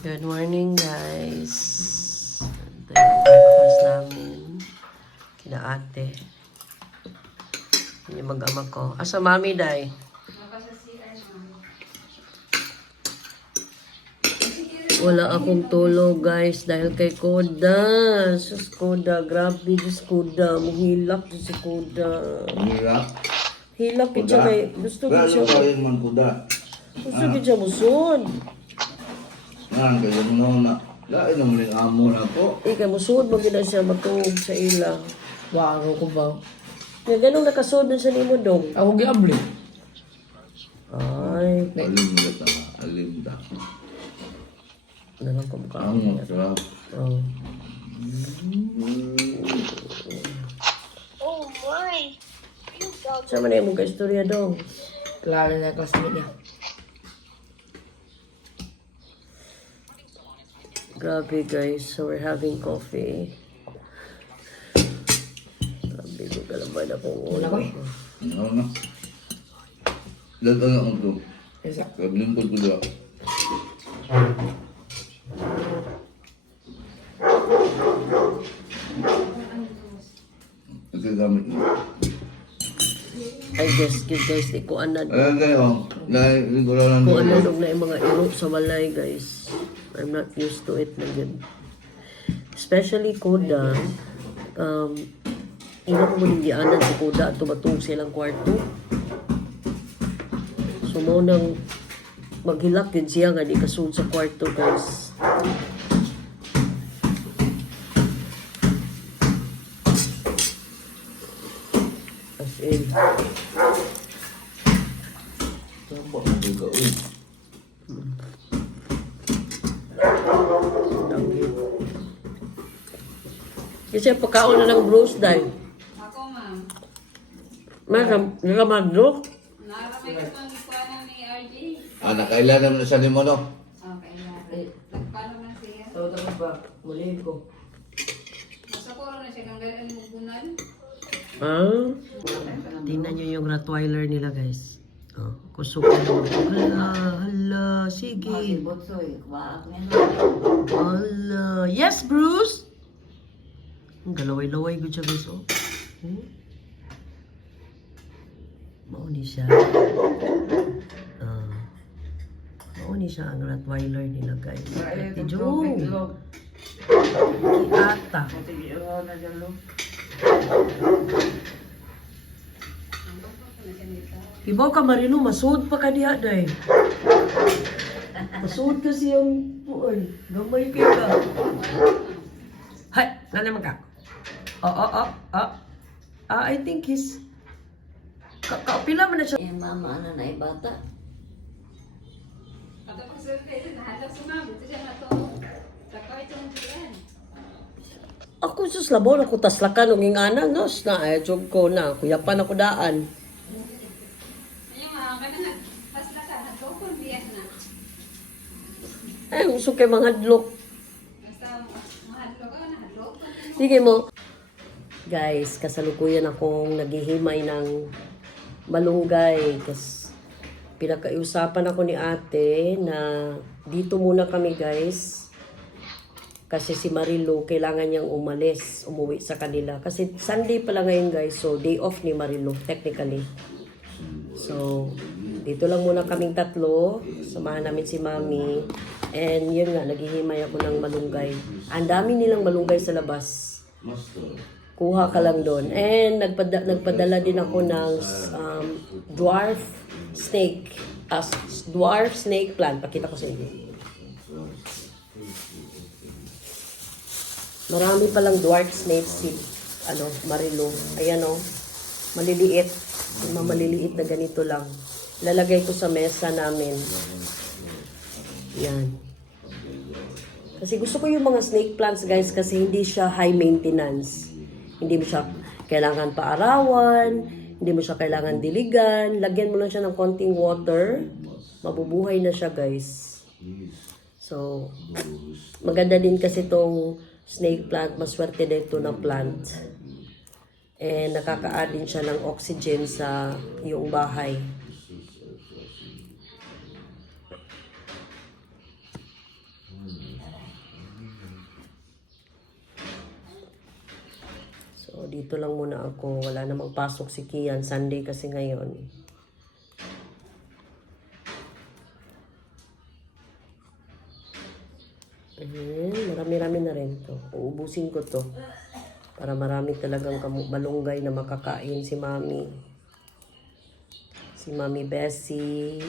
Good morning, guys. Ito yung breakfast namin. Kina ate. Yun yung mag-ama ko. Asa mami, day? Wala akong tulog, guys, dahil kay Koda. Sus, Koda. Grabe, Diyos Koda. Muhilak, Diyos Koda. Mira. Hilak, siya kay... Gusto ko siya. Gusto ko siya musod. Nga, kayo mo na. Lain naman yung amo na po. Ika, musod mo gina siya matungog sa ila. Waro ko ba? Nga, ganun nakasod dun sa nimo dong. Ako giabli. Ay, Alim mo na tama. Alim ta. nalang ko mukha. Ang sarap. Oh. Oh my! You got Sa man yung mga istorya dong. Klaro na classmate niya. Grabe guys, so we're having coffee. Grabe ko kalaban akong ulo. Wala ko. Ano na? Dagan ako to. Isa. Kabiling ko kuda. Nagkagamit mo. I guess, guys, guys, di ko anad. Alam kayo, dahil hindi ko lang Kung ano nung na yung mga iro sa walay, guys. I'm not used to it na yun. Especially Koda. Um, ino ko mong gianan si Koda at tumatong silang kwarto. So, mo nang maghilak yun siya nga di kasunod sa kwarto, guys. As in, mo ka uy? Kasi pagkaon na ng bros dahil. Ako, ma'am. Maram, nakamadro. Naramay ko pang ikuanan ni RJ. Ah, nakailan naman sa nimo no? Okay, yari. Nagpano man siya. Tawag ako ba? Mulihin ko. Masakuro na siya kang galing mugunan. Ah? Tingnan nyo yung Rottweiler nila, guys. Oh, kusok ko. Hala, hala, sige. Hala. Yes, Bruce! Galaway-laway ko siya, guys. Oh. Hmm? Mauni siya. Ah. Mauni siya ang Rottweiler nila, guys. Ate Jong. Ata. Ibaw ka marino, masud pa ka diha day. Masud kasi yung puan. Gamay kay ka. Hay, nga naman ka. Oh, oh, oh, oh. Ah, I think he's... Ka kaupila man na siya. Eh, mama, ano na eh, bata? Ako sus labaw na ko taslakan ng ingana, nos na ay jog ko na. Kuya pa na ko daan. Ay, gusto kay mga hadlok. Sige mo. Guys, kasalukuyan akong naghihimay ng malunggay. Kas pinakaiusapan ako ni ate na dito muna kami guys. Kasi si Marilu, kailangan niyang umalis, umuwi sa kanila. Kasi Sunday pala ngayon guys, so day off ni Marilu, technically. So, dito lang muna kaming tatlo. Samahan namin si Mami. And yun nga, naghihimay ako ng malunggay. Ang dami nilang malunggay sa labas kuha ka lang doon. And nagpada, nagpadala din ako ng um, dwarf snake, as dwarf snake plant. Pakita ko sa inyo. Marami palang dwarf snake seed, ano, marilo. Ayan o, maliliit. Yung mga maliliit na ganito lang. Lalagay ko sa mesa namin. Yan. Kasi gusto ko yung mga snake plants guys kasi hindi siya high maintenance. Hindi mo siya kailangan paarawan, hindi mo siya kailangan diligan, lagyan mo lang siya ng konting water, mabubuhay na siya guys. So, maganda din kasi tong snake plant, maswerte din ito na plant. And nakaka-add din siya ng oxygen sa iyong bahay. Dito lang muna ako. Wala namang pasok si Kian. Sunday kasi ngayon. Marami-rami na rin to. Uubusin ko to. Para marami talagang malunggay na makakain si Mami. Si Mami Bessie.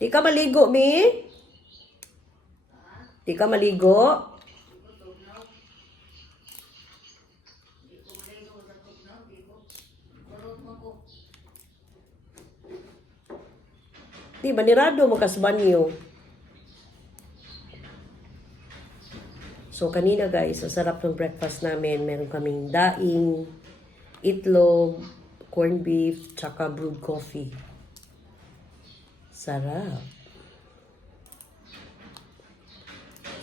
Di ka maligo, Mi? Di ka maligo? Di ba nirado mo kas banyo? So kanina guys, ang sarap ng breakfast namin. Meron kaming daing, itlog, corned beef, tsaka brewed coffee. Sarap.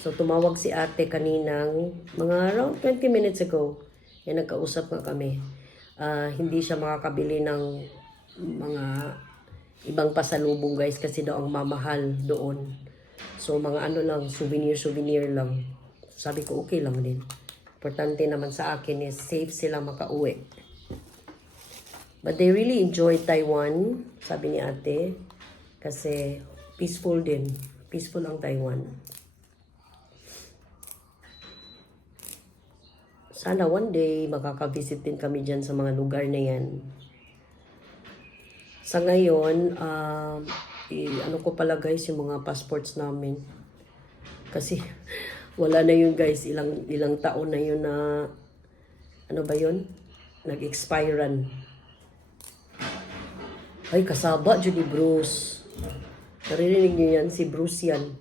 So tumawag si ate kaninang mga around 20 minutes ago. Yan nagkausap nga kami. Ah, hindi siya makakabili ng mga ibang pasalubong guys kasi daw ang mamahal doon. So mga ano lang, souvenir-souvenir lang. Sabi ko okay lang din. Importante naman sa akin is safe sila makauwi. But they really enjoy Taiwan, sabi ni ate. Kasi peaceful din. Peaceful ang Taiwan. Sana one day makaka-visit din kami dyan sa mga lugar na yan. Sa ngayon, um, i- ano ko pala guys, yung mga passports namin. Kasi wala na yun guys, ilang ilang taon na yun na ano ba yun? Nag-expirean. Ay, kasaba, Judy Bruce. Naririnig niyo yan, si Bruce yan.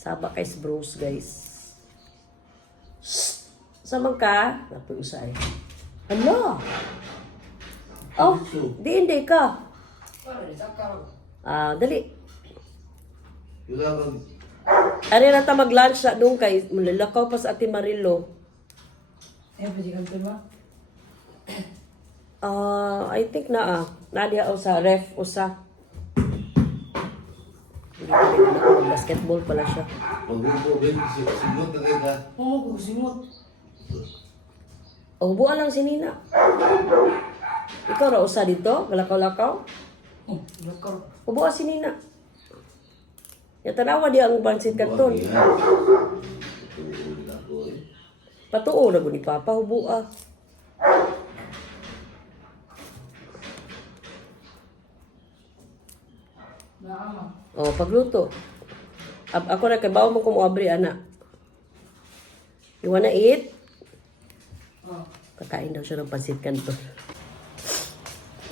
Saba kay si Bruce, guys. Samang ka? Nato usay. Hala! Oh, di hindi ka. Ah, dali. Ari na ta mag-lunch sa doon kay mulalakaw pa sa Ate Marilo. Eh, pwede kang? Ah, I think na ah. Nadia o sa ref o sa Hindi ko rin alam. Basketball pala siya. Ben, si- simot na kayo ka. Oo, simot. O, buwan lang si Nina. Ikaw ra usa dito? Galakaw-lakaw? Oh, lakar. Ubuha si Nina. Ya tanawa di ang pansit kanton. Patuo na ni Papa ubuha. Naama. O, pagluto. Ab ako na kay bawo mo kumuabri ana. You wanna eat? Oh. Kakain daw siya ng pansit canton.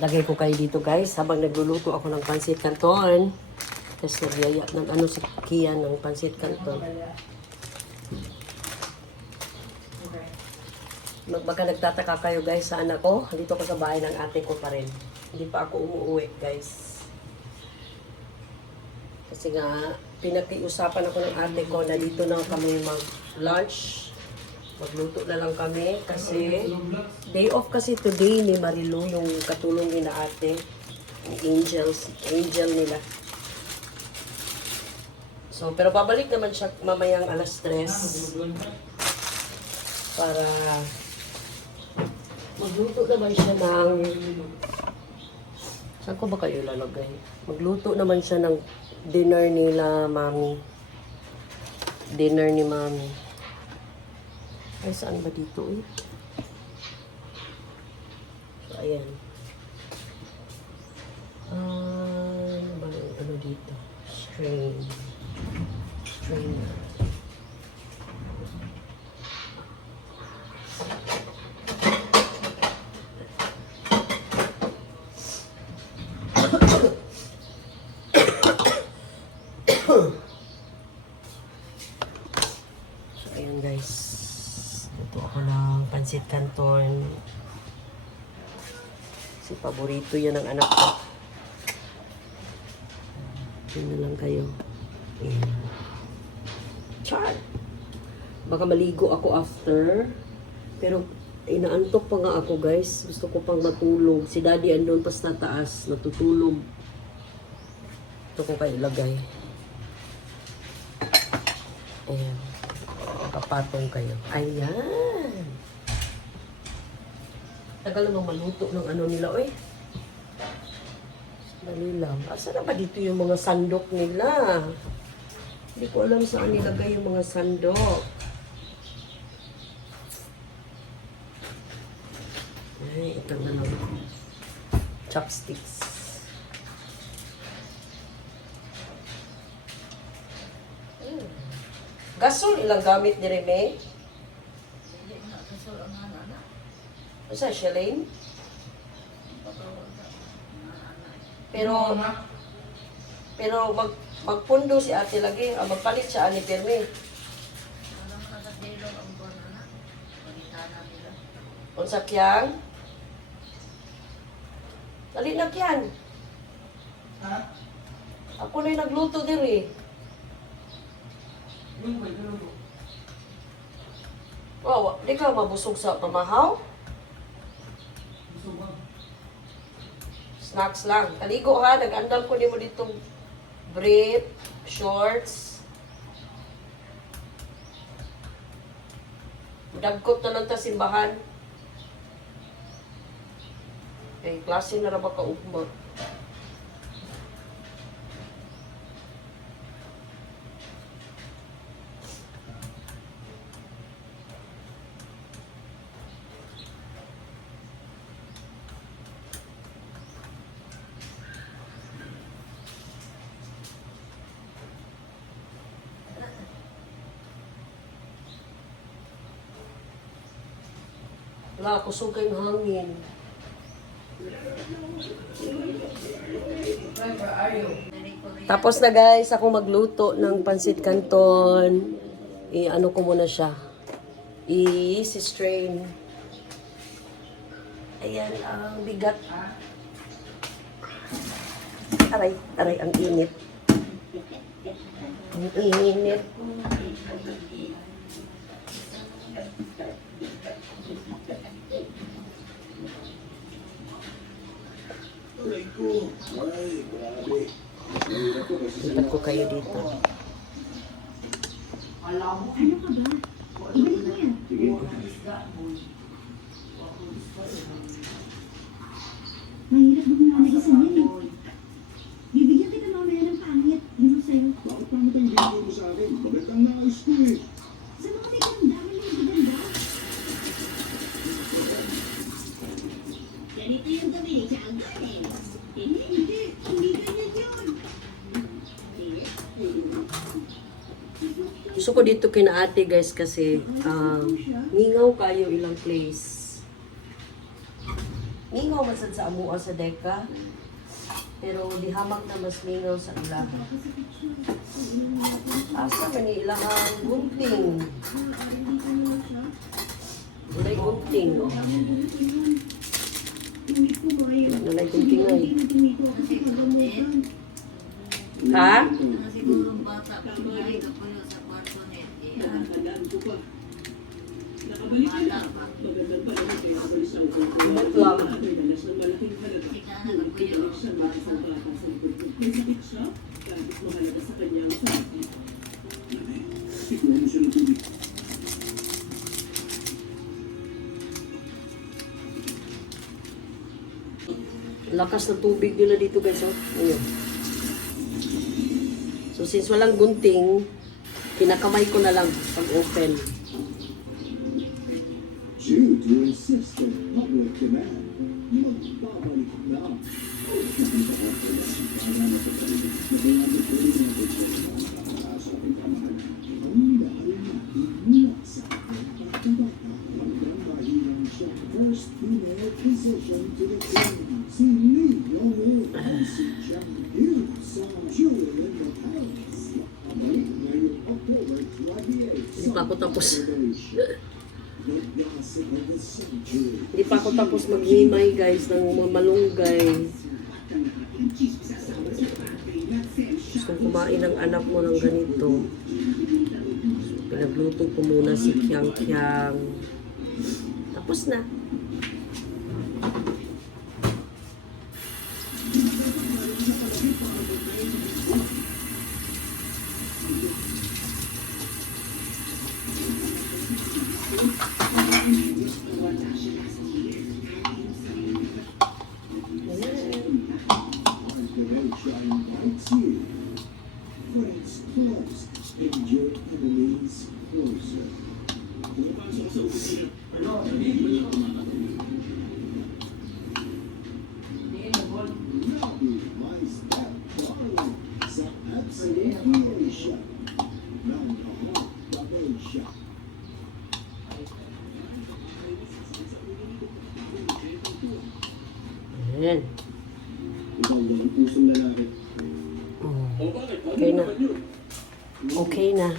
Lagay ko kayo dito guys habang nagluluto ako ng pansit canton. Tapos nagyaya ng ano si Kian ng pansit canton. Mag baka nagtataka kayo guys sa anak ko, dito ko sa bahay ng ate ko pa rin. Hindi pa ako umuwi guys. Kasi nga, pinakiusapan ako ng ate ko na dito na kami mag-lunch. Magluto na lang kami kasi day off kasi today ni Marilu yung katulong ni na ate. Angels, angel nila. So, pero babalik naman siya mamayang alas 3 para magluto naman siya ng Saan ko ba kayo lalagay? Magluto naman siya ng dinner nila, mami. Dinner ni mami. Ay, saan ba dito eh? So, ayan. Ah, ano ba ano dito? Strain. Strain. So, ayan guys. Ito ako ng pansit canton. Si paborito yan ng anak ko. Yun na lang kayo. Ayan. Char! Baka maligo ako after. Pero inaantok pa nga ako guys. Gusto ko pang matulog. Si daddy andun pa sa taas. Natutulog. Ito ko kayo ilagay. Ayan patong kayo. Ayan. Tagal mo maluto ng ano nila, oy. Dali lang. Asa na ba dito yung mga sandok nila? Hindi ko alam saan nilagay yung mga sandok. Ay, ito na lang. Chopsticks. Gasol ilang gamit ni Reme? Masa siya lane? Pero pero mag magpundo si ate lagi, ah, magpalit siya ani pirmi. Unsa kyan? Dali na kyan. Ha? Ako na yung nagluto diri. Yung ba, yung ba? Wow, di ka mabusog sa pamahaw? Snacks lang. Kaligo ha, nag-andam ko nimo dito brief, shorts. Dagkot na lang ta simbahan. Eh, klase na ra ba ka ugma? Wala, kusog kayong hangin. Tapos na guys, ako magluto ng pansit canton. I-ano ko muna siya. I-strain. Ayan, ang bigat. Aray, aray, ang init. Ang init. Lipat ko kayo dito. Mahirap mo na nag-isa yan eh. Bibigyan kita mamaya ng pangit. Yun ang sa'yo. Bakit pangit ang ginagawa mo sa akin? Bakit ang naayos ko eh? Sa mga may ganda, may mga ganda. Ganito yung gabi ni Chandler eh. Hindi, hindi. Hindi ganyan yun. Gusto ko dito kina ate guys kasi um, ningaw kayo ilang place. Ningaw masad sa amuha sa deka. Pero di hamak na mas mingaw sa ilaha. Asa man ni ilahang gunting. Walay gunting. Tumit ko ba yun? Walay gunting ay. Tumit ko kasi pagamutan. Ha? Sigurong bata pa ngayon ako yun sa kwarto niya. Eh, bata pa. Ba't lang? Kita na ako yun sa bata. Ikuha mo siya ng tubig. Lakas na tubig nila dito guys. Oh. Ayun. So since walang gunting, kinakamay ko na lang pag open. Tapos maghimay guys ng malunggay. Gusto kumain ng anak mo ng ganito. Pinagluto ko muna si Kyang Kyang. Tapos na. Ayan. Hmm. Okay na. Okay na.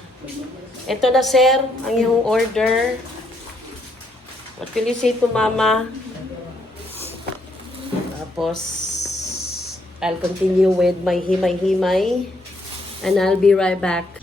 Ito na sir, ang iyong order. What will you say to mama? Tapos, I'll continue with my himay-himay. And I'll be right back.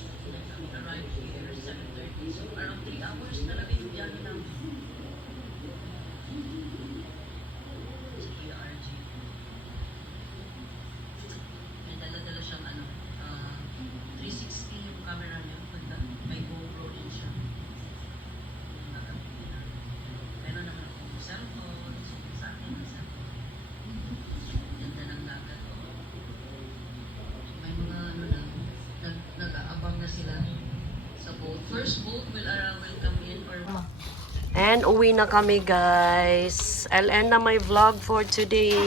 And uwi na kami, guys. I'll end na my vlog for today.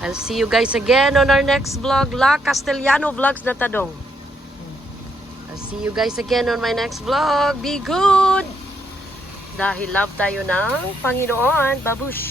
I'll see you guys again on our next vlog, La Castellano Vlogs na Tadong. I'll see you guys again on my next vlog. Be good! Dahil love tayo ng Panginoon. Babush!